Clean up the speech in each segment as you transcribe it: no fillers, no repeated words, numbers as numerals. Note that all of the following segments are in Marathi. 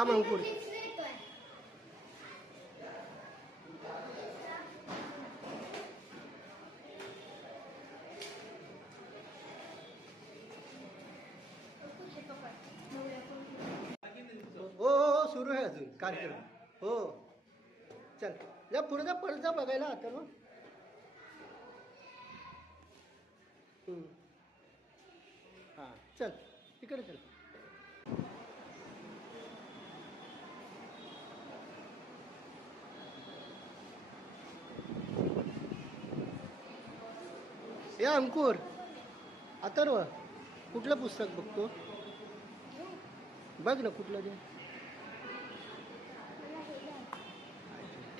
थांब अंकुर. हो हो सुरू आहे अजून कार्यक्रम. हो चल जा पुढे जा परत जा बघायला आता मग. हां चल तिकडे चल. या अंकुर अथर्व कुठलं पुस्तक बघतो बघ ना कुठलं ते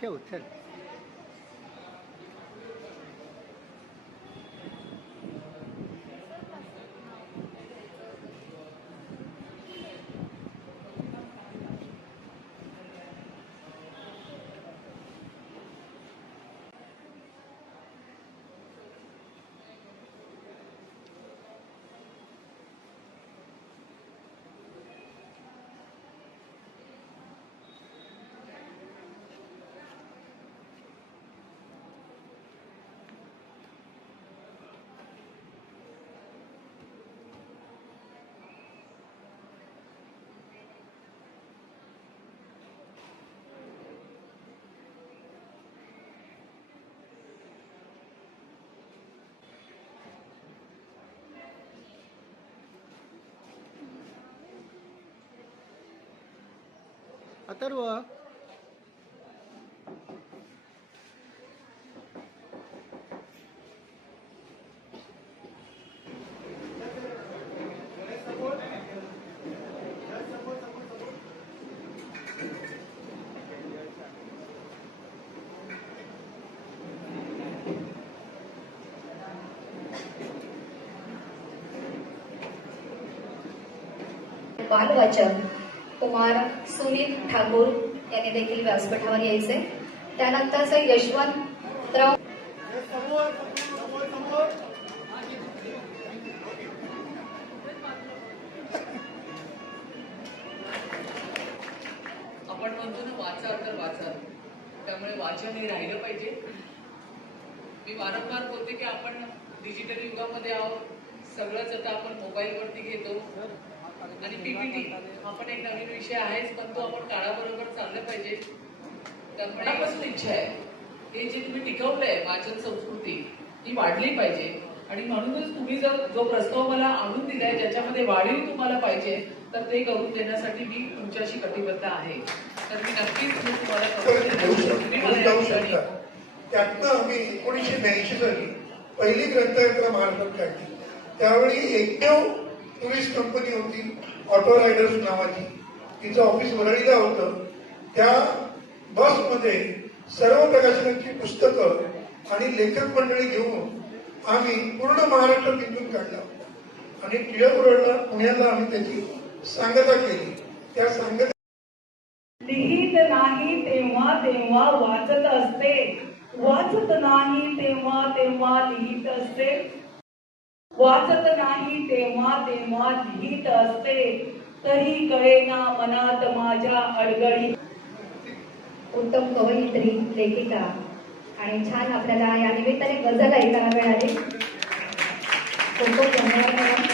ठेव चल. अथर्व बालवाचक कुमार सुनील ठाकूर यांनी देखील व्यासपीठावर यायचे. त्यानंतरच यशवंतराव आपण म्हणतो ना वाचा तर वाचा, त्यामुळे वाचन हे राहिलं पाहिजे. मी वारंवार बोलते की आपण डिजिटल युगामध्ये आहोत. सगळंच आता आपण मोबाईलवरती घेतो आणि पीपीटी आपण एक नवीन विषय आहेच, पण तो आपण काळाबरोबर चाललं पाहिजे. त्यामुळे मनापासून इच्छा आहे हे जे तुम्ही टिकवलंय वाचन संस्कृती ही वाढली पाहिजे. आणि म्हणूनच तुम्ही जर जो प्रस्ताव मला आणून दिलाय ज्याच्यामध्ये वाढीव तुम्हाला पाहिजे तर ते करून देण्यासाठी मी तुमच्याशी कटिबद्ध आहे. तर मी नक्कीच तुम्हाला त्यातनं आम्ही 1982 साली पहिली ग्रंथयात्रा महाराष्ट्रात काढली. त्यावेळी एकमेव टुरिस्ट कंपनी होती ऑटो रायडर्स नावाची. तिचं ऑफिस वरळीला होतं. त्या बसमध्ये सर्व प्रकाशनांची पुस्तकं आणि लेखक मंडळी घेऊन आम्ही पूर्ण महाराष्ट्र तिथून काढला आणि टिळक रोडला पुण्याला आम्ही त्याची सांगता केली. त्या सांगता लिहित नाही तेव्हा तेव्हा वाचत असते, वाचत नाही तेव्हा तेव्हा लिहित असते, वाचत नाही तेव्हा तेव्हा लिहित असते, तरी कळेना मनात माझ्या अडगळी. उत्तम कवयित्री लेखिका आणि छान आपल्याला या निमित्ताने गझल ऐकायला मिळाली. खूप खूप धन्यवाद.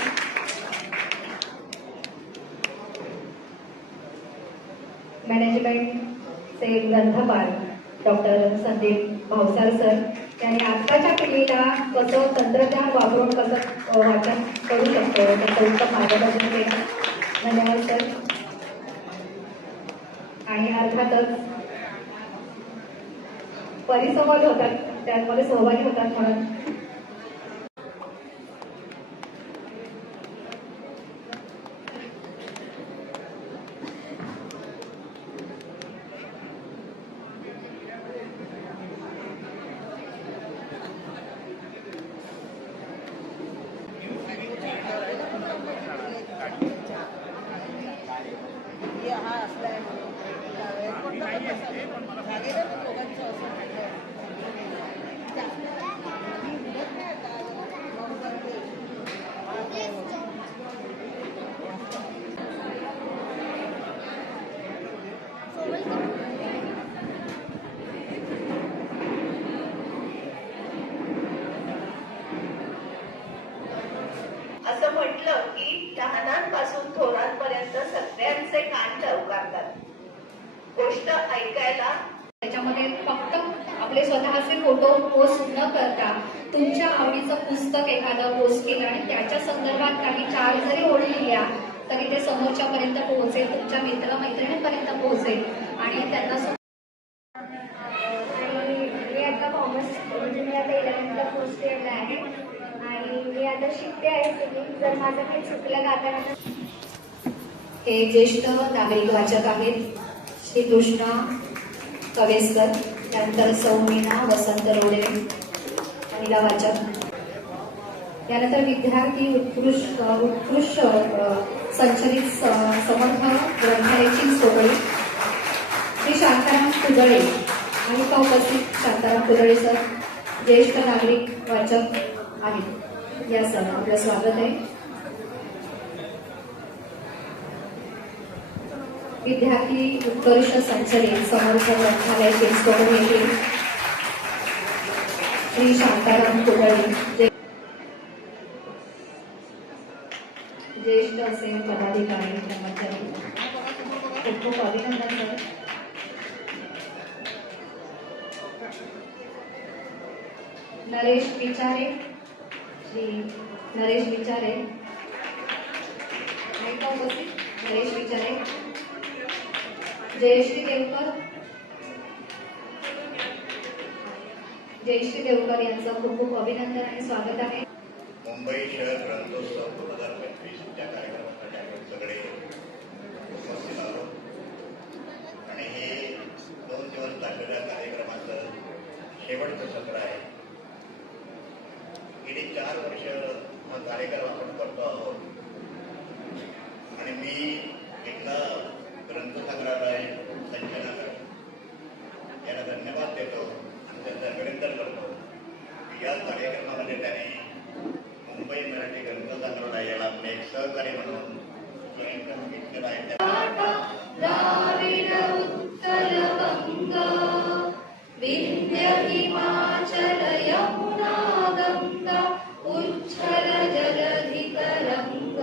मॅनेजमेंटचे ग्रंथपाल डॉक्टर संदीप भावसार सर यांनी आत्ताच्या पिढीला कसं तंत्रज्ञान वापरून कसं वाचन करू शकतो त्याचं उत्तम मार्गदर्शन केलं. धन्यवाद सर. आणि अर्थातच परिसंवाद होतात त्यामध्ये सहभागी होतात म्हणून त्यांचे कान टवकारतात. गोष्ट ऐकायला त्याच्यामध्ये फक्त आपले स्वतःचे फोटो पोस्ट न करता तुमच्या आवडीचं पुस्तक एखादं पोस्ट केलं आणि त्याच्या संदर्भात काही 4 जरी ओळी लिहिल्या तरी ते समोरच्या पर्यंत पोहोचेल, तुमच्या मित्रमैत्रिणींपर्यंत पोहोचेल आणि त्यांना मी आता कॉमर्स म्हणजे मी आता 11th ला फर्स्ट इयरला आहे आणि मी आता शिकते आहे सिंगिंग. जर माझं काही चुकलं गाताना तर हे ज्येष्ठ नागरिक वाचक आहेत श्री कृष्णा कवेसकर, त्यानंतर सौमीना वसंत रोडे महिला वाचक, त्यानंतर विद्यार्थी उत्कृष्ट संचलित समर्थ ग्रंथालयाची सोहळी श्री शांताराम कुदळे आणि उपस्थित शांताराम कुदळे सर ज्येष्ठ नागरिक वाचक आहेत. या सर आपलं स्वागत आहे. विद्यार्थी उत्कर्ष संचलित समर्थ ग्रंथालय चिंचवड येथील श्री शांताराम कुदळे ज्येष्ठ असे पदाधिकारी कर्मचारी खूप खूप अभिनंदन सर. नरेश विचारे श्री नरेश विचारे नाही का उपस्थित नरेश विचारे, जयश्री देवकर यांचं खूप खूप अभिनंदन आणि स्वागत आहे. मुंबई शहर ग्रंथोत्सव 2025 त्या कार्यक्रमासाठी आपण सगळे उपस्थित आहोत आणि हे 2 दिवस चाललेल्या कार्यक्रमाचं शेवटचं सत्र आहे. गेली 4 वर्ष हा कार्यक्रम आपण करतो आहोत आणि मी इथलं ग्रंथसंग्रहालय संचालक याला धन्यवाद देतो आणि त्यांचं अभिनंदन करतो की या कार्यक्रमामध्ये त्यांनी मुंबई मराठी ग्रंथसंग्रहालयाला आपले एक सहकारी म्हणून जॉईन घेतलेलं आहे. द्राविड उत्कल गंगा विंध्य हिमाचल यमुना गंगा उच्छल जलधि तरंग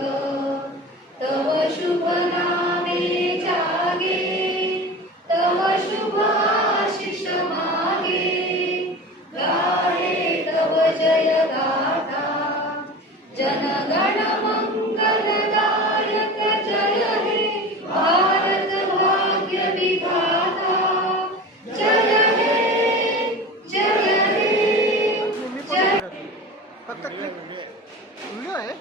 तव शुभ नामे जागे तव शुभ आशिष मागे गाहे तव जय गाथा जनगण मंगलदायक जय हे भारत भाग्य विधाता जय हे जय हे जय. फक्त व्हिडिओ आहे.